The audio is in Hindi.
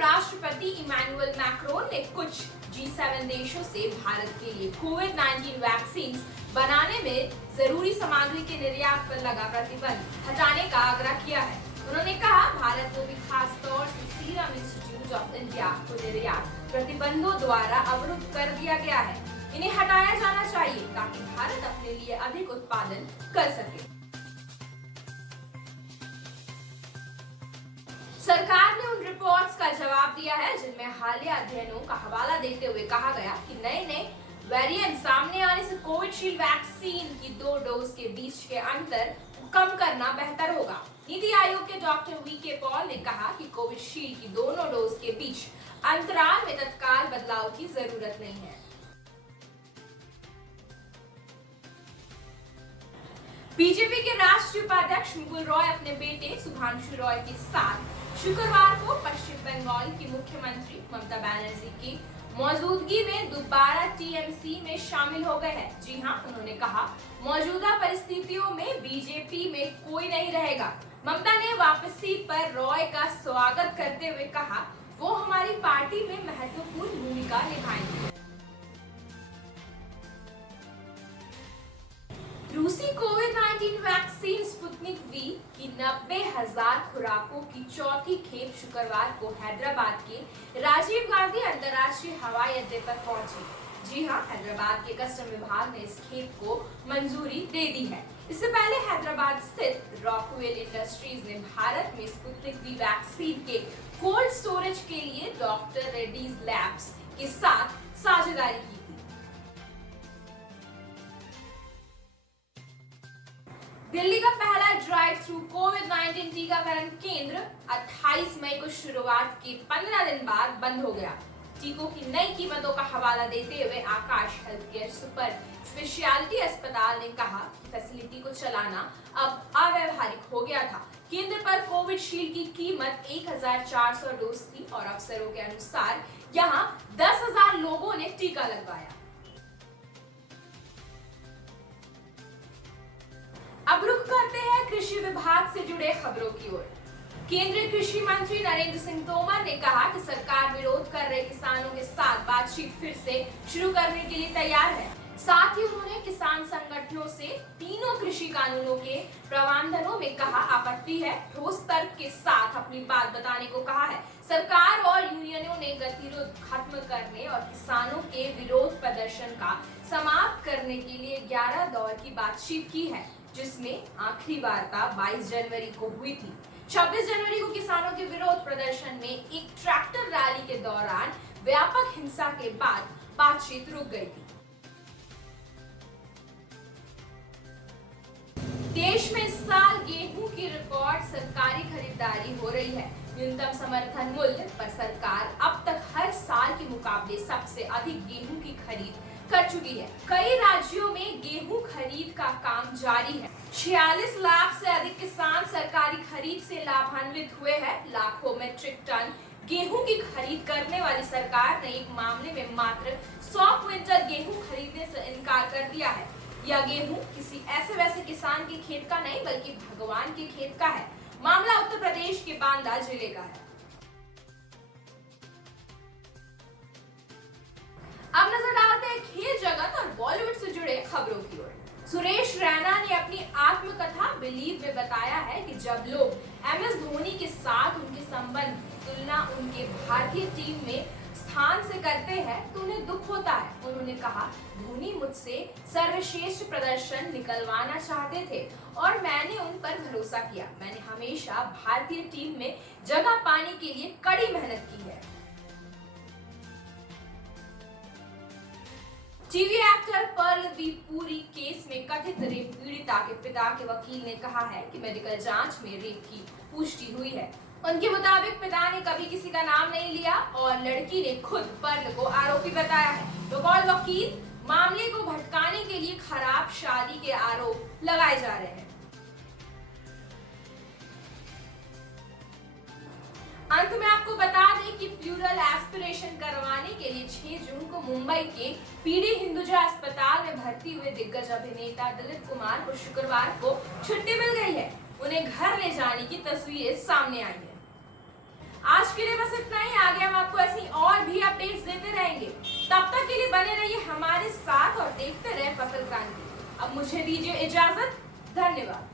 राष्ट्रपति इमैनुअल मैक्रोन ने कुछ G7 देशों से भारत के लिए कोविड-19 वैक्सीन बनाने में जरूरी सामग्री के निर्यात पर लगा प्रतिबंध हटाने का आग्रह किया है। उन्होंने कहा, भारत को भी खास तौर से सीरम इंस्टीट्यूट ऑफ इंडिया को निर्यात प्रतिबंधों द्वारा अवरुद्ध कर दिया गया है। इन्हें हटाया जाना चाहिए ताकि भारत अपने लिए अधिक उत्पादन कर सके। सरकार ने उन रिपोर्ट्स का जवाब दिया है जिनमें हालिया अध्ययनों का हवाला देते हुए कहा गया कि नए वेरिएंट सामने आने से कोविशील्ड वैक्सीन की 2 डोज के बीच के अंतर कम करना बेहतर होगा। नीति आयोग के डॉक्टर वी.के. पॉल ने कहा कि कोविशील्ड की दोनों डोज के बीच अंतराल में तत्काल बदलाव की जरूरत नहीं है। बीजेपी के राष्ट्रीय उपाध्यक्ष मुकुल रॉय अपने बेटे सुभांशु रॉय के साथ शुक्रवार को पश्चिम बंगाल की मुख्यमंत्री ममता बनर्जी की मौजूदगी में दोबारा टीएमसी में शामिल हो गए हैं। जी हां, उन्होंने कहा, मौजूदा परिस्थितियों में बीजेपी में कोई नहीं रहेगा। ममता ने वापसी पर रॉय का स्वागत करते हुए कहा, वो हमारी पार्टी में महत्वपूर्ण भूमिका निभाएंगे। रूसी कोविड-19 वैक्सीन स्पुतनिक वी की 90,000 खुराकों की चौथी खेप शुक्रवार को हैदराबाद के राजीव गांधी अंतर्राष्ट्रीय हवाई अड्डे पर पहुंची। जी हां, हैदराबाद के कस्टम विभाग ने इस खेप को मंजूरी दे दी है। इससे पहले हैदराबाद स्थित रॉकवेल इंडस्ट्रीज ने भारत में स्पुतनिक वी वैक्सीन के कोल्ड स्टोरेज के लिए डॉक्टर रेड्डीज लैब्स के साथ साझेदारी की। दिल्ली का पहला ड्राइव थ्रू कोविड-19 टीकाकरण केंद्र 28 मई को शुरुआत के 15 दिन बाद बंद हो गया। टीकों की नई कीमतों का हवाला देते हुए आकाश हेल्थ केयर सुपर स्पेशलिटी अस्पताल ने कहा कि फैसिलिटी को चलाना अब अव्यावहारिक हो गया था। केंद्र पर कोविशील्ड की कीमत 1,400 डोज थी और अफसरों के अनुसार यहां 10,000 लोगों ने टीका लगवाया। अब रुख करते हैं कृषि विभाग से जुड़े खबरों की ओर। केंद्रीय कृषि मंत्री नरेंद्र सिंह तोमर ने कहा कि सरकार विरोध कर रहे किसानों के साथ बातचीत फिर से शुरू करने के लिए तैयार है। साथ ही उन्होंने किसान संगठनों से तीनों कृषि कानूनों के प्रावधानों में कहा आपत्ति है, ठोस तर्क के साथ अपनी बात बताने को कहा है। सरकार और यूनियनों ने गतिरोध खत्म करने और किसानों के विरोध प्रदर्शन का समाप्त करने के लिए 11 दौर की बातचीत की है, जिसमें आखिरी वार्ता 22 जनवरी को हुई थी। 26 जनवरी को किसानों के विरोध प्रदर्शन में एक ट्रैक्टर रैली के दौरान व्यापक हिंसा के बाद बातचीत रुक गई थी। देश में इस साल गेहूं की रिकॉर्ड सरकारी खरीदारी हो रही है। न्यूनतम समर्थन मूल्य पर सरकार अब तक हर साल के मुकाबले सबसे अधिक गेहूं की खरीद कर चुकी है। कई राज्यों में गेहूं खरीद का काम जारी है। 46 लाख से अधिक किसान सरकारी खरीद से लाभान्वित हुए हैं। लाखों मीट्रिक टन गेहूं की खरीद करने वाली सरकार ने एक मामले में मात्र 100 क्विंटल गेहूं खरीदने से इनकार कर दिया है। यह गेहूं किसी ऐसे वैसे किसान के खेत का नहीं बल्कि भगवान के खेत का है। मामला उत्तर प्रदेश के बांदा जिले का है। अब नजर डालते हैं खेल जगत और बॉलीवुड से जुड़े खबरों की ओर। सुरेश रैना ने अपनी आत्मकथा बिलीव में बताया है कि जब लोग एमएस धोनी के साथ उनके संबंध की तुलना उनके भारतीय टीम में स्थान से करते हैं तो उन्हें दुख होता है। उन्होंने कहा, धोनी मुझसे सर्वश्रेष्ठ प्रदर्शन निकलवाना चाहते थे और मैंने उन पर भरोसा किया। मैंने हमेशा भारतीय टीम में जगह पाने के लिए कड़ी मेहनत की है। टीवी एक्टर पर्लवी पुरी केस में कथित रेप पीड़िता के पिता के वकील ने कहा है कि मेडिकल जांच में रेप की पुष्टि हुई है। उनके मुताबिक पिता ने कभी किसी का नाम नहीं लिया और लड़की ने खुद पर्ल को आरोपी बताया है। बकौल वकील, मामले को भटकाने के लिए खराब शादी के आरोप लगाए जा रहे हैं। अंत में आपको बता दें कि प्लूरल एस्पिरेशन करवाने के लिए 6 जून को मुंबई के पीडी हिंदुजा अस्पताल में भर्ती हुए दिग्गज अभिनेता दिलीप कुमार को शुक्रवार को छुट्टी मिल गई है। उन्हें घर ले जाने की तस्वीरें सामने आई है। आज के लिए बस इतना ही। आगे हम आपको ऐसी और भी अपडेट्स देते रहेंगे। तब तक के लिए बने रहिए हमारे साथ और देखते रहे फसल क्रांति। अब मुझे दीजिए इजाजत। धन्यवाद।